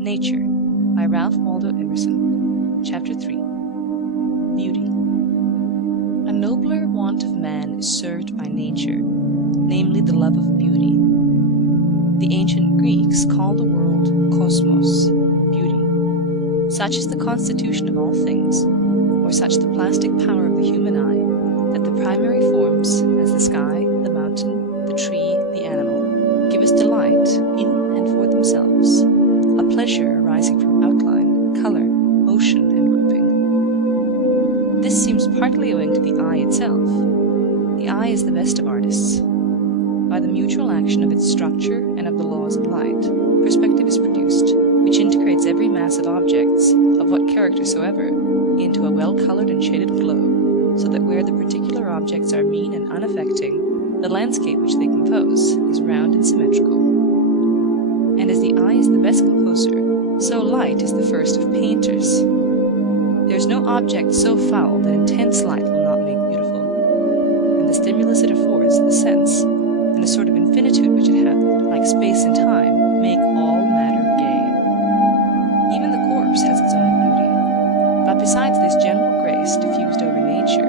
Nature by Ralph Waldo Emerson. Chapter 3. Beauty. A nobler want of man is served by nature, namely the love of beauty. The ancient Greeks called the world kosmos, beauty. Such is the constitution of all things, or such the plastic power of the human eye, that the primary forms, as the sky, the mountain, the tree, the animal, give us delight in and for themselves, a pleasure arising from outline, color, motion, and grouping. This seems partly owing to the eye itself. The eye is the best of artists. By the mutual action of its structure and of the laws of light, perspective is produced, which integrates every mass of objects, of what character soever, into a well-colored and shaded globe, so that where the particular objects are mean and unaffecting, the landscape which they compose is round and symmetrical. And as the eye is the best composer, so light is the first of painters. There is no object so foul that intense light will not make beautiful, and the stimulus it affords to the sense, and a sort of infinitude which it hath, like space and time, make all matter gay. Even the corpse has its own beauty, but besides this general grace diffused over nature,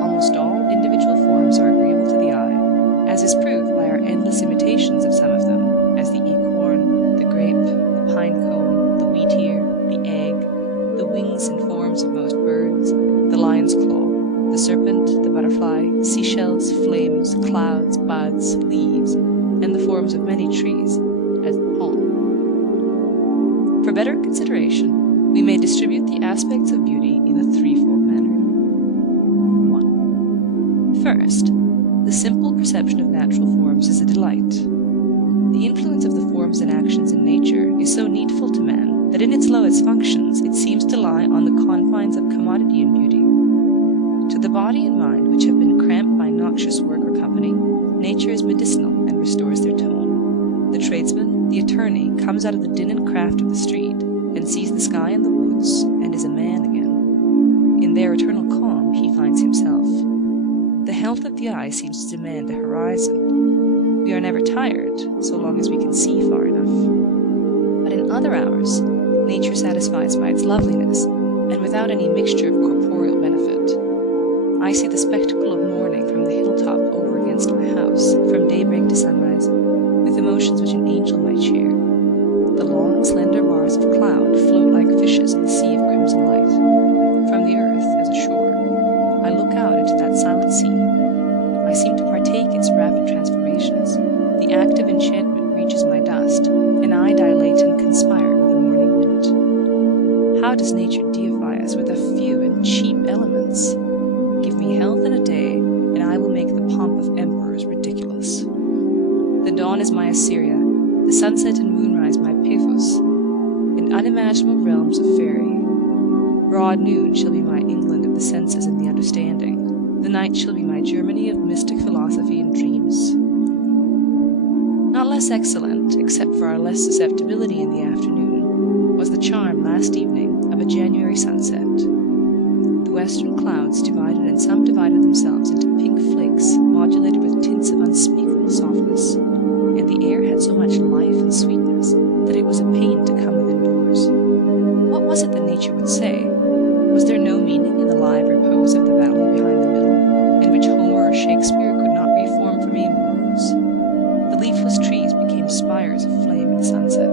almost all individual forms are agreeable to the eye, as is proved by our endless imitations of some of them, as the acorn, the grape, the pine cone, the wheat ear, the egg, the wings and forms of most birds, the lion's claw, the serpent, the butterfly, seashells, flames, clouds, buds, leaves, and the forms of many trees, as the palm. For better consideration, we may distribute the aspects of beauty in a threefold manner. 1. First, the simple perception of natural forms is a delight. The influence of the forms and actions in nature is so needful to man that in its lowest functions it seems to lie on the confines of commodity and beauty. To the body and mind which have been cramped by noxious work or company, nature is medicinal and restores their tone. The tradesman, the attorney, comes out of the din and craft of the street, and sees the sky and the woods, and is a man again. In their eternal calm he finds himself. The health of the eye seems to demand a horizon. We are never tired, so long as we can see far enough. But in other hours, nature satisfies by its loveliness, and without any mixture of corporeal benefit. I see the spectacle of morning from the hilltop over against my house, from daybreak to sunrise, with emotions which an angel might share. The long, slender bars of cloud float like fishes in the sea of crimson light. From the earth, as a shore, I look out into that silent sea. I seem to partake its rapid transformations. The active enchantment reaches my dust, and I dilate and conspire with the morning wind. How does nature deify us with a few and cheap elements? Give me health in a day, and I will make the pomp of emperors ridiculous. The dawn is my Assyria, the sunset and moonrise my Paphos, in unimaginable realms of fairy. Broad noon shall be my England of the senses and the understanding. The night shall be my Germany of mystic philosophy and dreams. Not less excellent, except for our less susceptibility in the afternoon, was the charm last evening of a January sunset. The western clouds divided, and some divided themselves into pink flakes modulated with tints of unspeakable softness, and the air had so much life and sweetness that it was a pain to come within doors. What was it that nature would say? Was there no meaning in the live repose of the valley behind the mill, in which Homer or Shakespeare could not reform for me in words? The leafless trees became spires of flame in the sunset,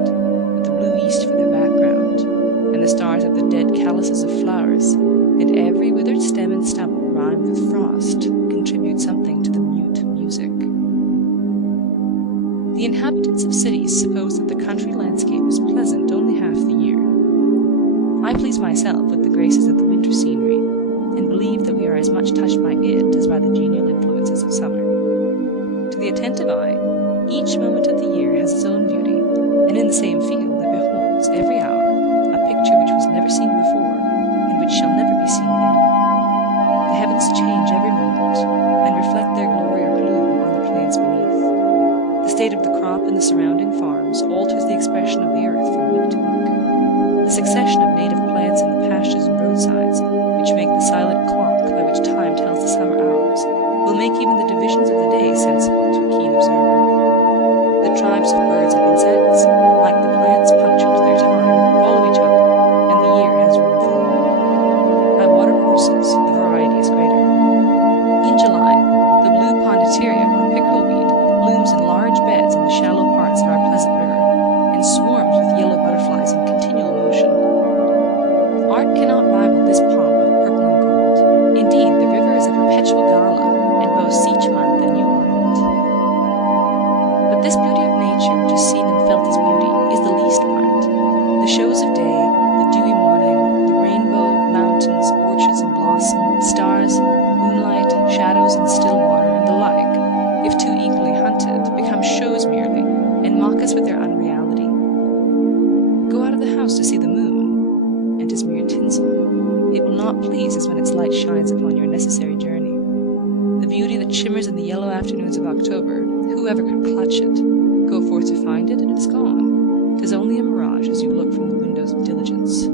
with the blue east for their background, and the stars of the dead calyces of flowers, and every withered stem and stubble rhymed with frost, contribute something to the mute music. The inhabitants of cities suppose that the country landscape is pleasant only half the year. I please myself with the graces of the winter scenery, and believe that we are as much touched by it as by the genial influences of summer. To the attentive eye, each moment of the year has its own beauty, and in the same field it beholds, every hour, a picture which was never seen before, and which shall never be seen again. The heavens change every moment, and reflect their glory or gloom on the plains beneath. The state of the crop in the surrounding farms alters the expression of the earth from week to week. The succession of native plants in the pastures and roadsides, which make the silent clock by which time tells the summer hours, will make even the divisions of the day sensible to a keen observer. The tribes of birds and insects, like the plants punctual to their time, house to see the moon, and 'tis mere tinsel. It will not please as when its light shines upon your necessary journey. The beauty that shimmers in the yellow afternoons of October, whoever could clutch it? Go forth to find it, and it is gone. 'Tis only a mirage as you look from the windows of diligence.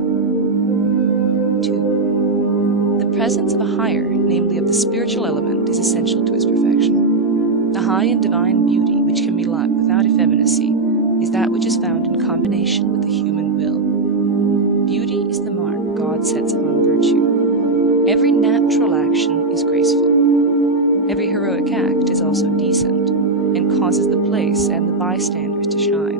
2. The presence of a higher, namely of the spiritual element, is essential to its perfection. The high and divine beauty which can be loved without effeminacy is that which is found in combination with the human will. Beauty is the mark God sets upon virtue. Every natural action is graceful. Every heroic act is also decent, and causes the place and the bystanders to shine.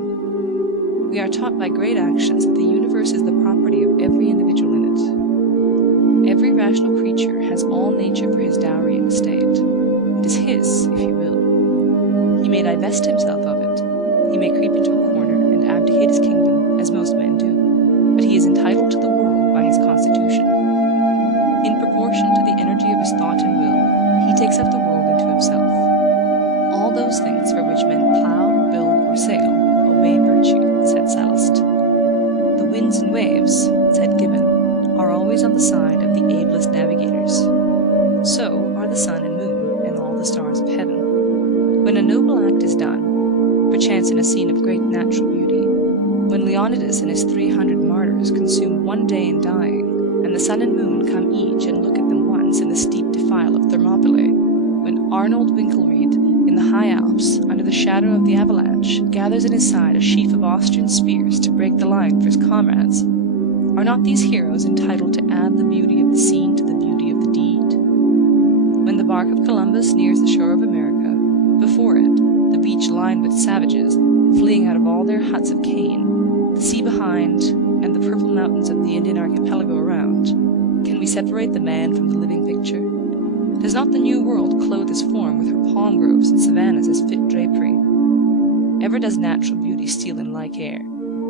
We are taught by great actions that the universe is the property of every individual in it. Every rational creature has all nature for his dowry and estate. It is his, if he will. He may divest himself of it. He may creep into a corner and abdicate his kingdom, as most men do, but he is entitled to the world by his constitution. In proportion to the energy of his thought and will, he takes up the world into himself. All those things for which men plough, build, or sail, obey virtue, said Sallust. The winds and waves, said Gibbon, are always on the side of the ablest navigators. So are the sun and moon, and all the stars of heaven. When a noble act is done, perchance in a scene of great natural beauty, when Leonidas and his 300 martyrs consume one day in dying, and the sun and moon come each and look at them once in the steep defile of Thermopylae, when Arnold Winkelried, in the high Alps, under the shadow of the avalanche, gathers in his side a sheaf of Austrian spears to break the line for his comrades, are not these heroes entitled to add the beauty of the scene to the beauty of the deed? When the bark of Columbus nears the shore of America, before it, the beach lined with savages, fleeing out of all their huts of cane, the sea behind, and the purple mountains of the Indian archipelago around, can we separate the man from the living picture? Does not the New World clothe his form with her palm groves and savannas as fit drapery? Ever does natural beauty steal in like air,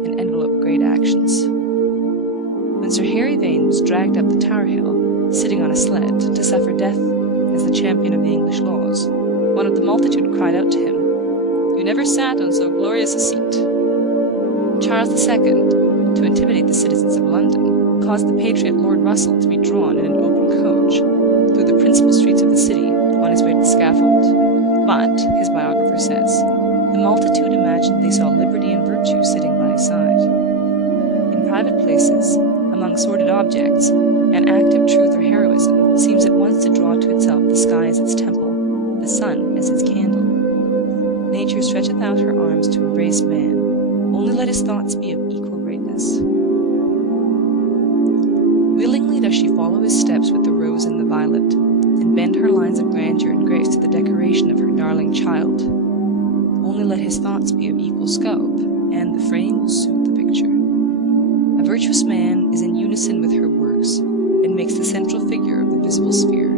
and envelope great actions. When Sir Harry Vane was dragged up the Tower Hill, sitting on a sled, to suffer death as the champion of the English laws, one of the multitude cried out to him, "You never sat on so glorious a seat." Charles II, to intimidate the citizens of London, caused the patriot Lord Russell to be drawn in an open coach through the principal streets of the city on his way to the scaffold. But, his biographer says, the multitude imagined they saw liberty and virtue sitting by his side. In private places, among sordid objects, an act of truth or heroism seems at once to draw to itself the sky as its temple, the sun as its candle. Nature stretcheth out her arms to embrace man, only let his thoughts be of equal greatness. Willingly does she follow his steps with the rose and the violet, and bend her lines of grandeur and grace to the decoration of her darling child. Only let his thoughts be of equal scope, and the frame will suit the picture. A virtuous man is in unison with her works, and makes the central figure of the visible sphere.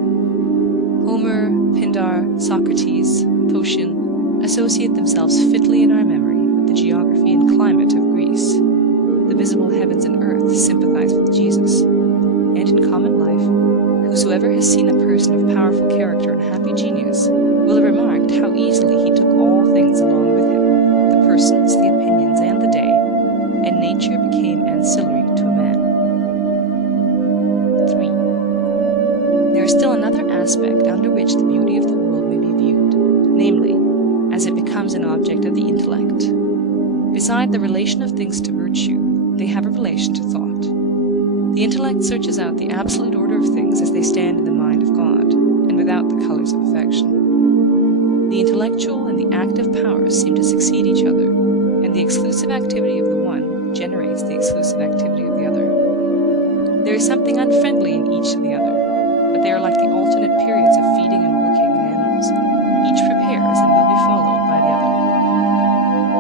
Homer, Pindar, Socrates, Phocion associate themselves fitly in our memory with the geography and climate of Greece. The visible heavens and earth sympathize with Jesus, and in common life, whosoever has seen a person of powerful character and happy genius will have remarked how easily he took all things along with him, the persons, the opinions, and the day, and nature became ancillary to a man. 3. There is still another aspect under which the beauty of the world may be viewed, namely, as it becomes an object of the intellect. Beside the relation of things to virtue, they have a relation to thought. The intellect searches out the absolute order of things as they stand in the mind of God, and without the colors of affection. The intellectual and the active powers seem to succeed each other, and the exclusive activity of the one generates the exclusive activity of the other. There is something unfriendly in each to the other, but they are like the alternate periods of feeding and working in animals. Each prepares and will be followed by the other.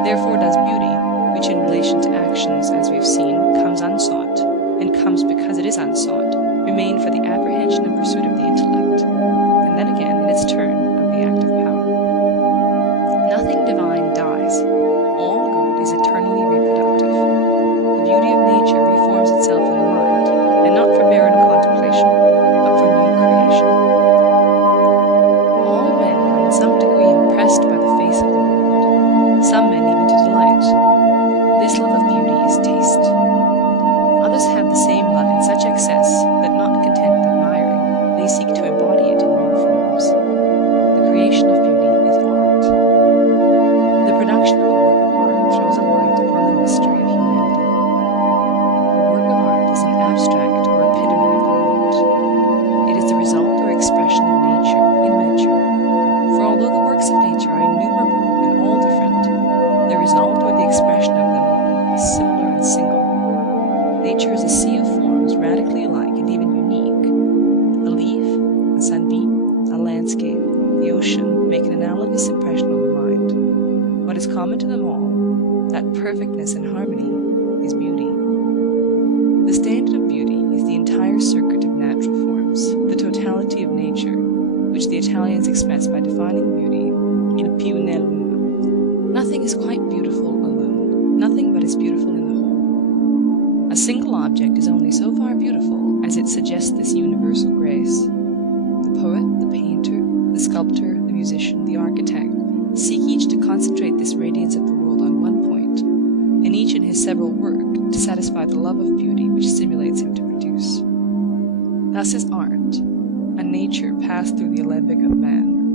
Therefore does beauty, which in relation to actions, as we have seen, comes unsought, and comes because it is unsought, remain for the apprehension and pursuit of the intellect, and then again, in its turn, of the active power. Nothing divine dies. All good is eternally reproductive. The beauty of nature reforms itself in the mind, and not for barren contemplation, but for new creation. All men are in some degree impressed by the face of the world, some men even to delight. This love of beauty is taste. harmony is beauty. The standard of beauty is the entire circuit of natural forms, the totality of nature, which the Italians express by defining beauty il più nell'uno. Nothing is quite beautiful alone, nothing but is beautiful in the whole. A single object is only so far beautiful as it suggests this universal grace. The poet, the painter, the sculptor, the musician, the architect seek each to concentrate this radiance of the world on one point, and each in his several work to satisfy the love of beauty which stimulates him to produce. Thus is art, a nature passed through the alembic of man,